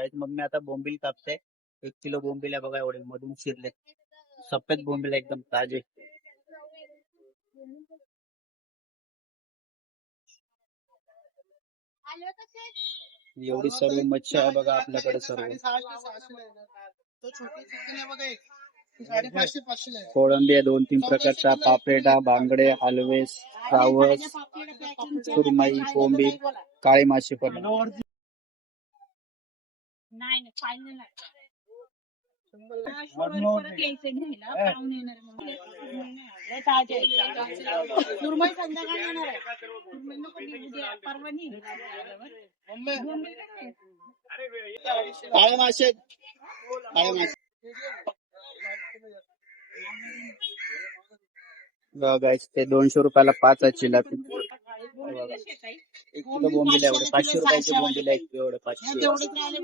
Guys मग मी आता बोंबील कापते. 1 किलो बोंबील आहे बघा, एवढे मधून शिरले. सफेद बोंबील आहे, एकदम ताजे. एवढी सर्व मच्छी आहे बघा आपल्याकडे सर्व. कोळंबी आहे 2-3 प्रकारच्या, पापलेटा, बांगडे, हलवेस, फ्रावस, सुरमई, बोंबील, काळी माशी पण आहे. काळे मासे, काळे मासे गाईस, ते 200 रुपयाला 5 आहे चिलापी. 1 किलो बोंबील एवढे 500 रुपयाचे बोंबील आहे, एवढे 500.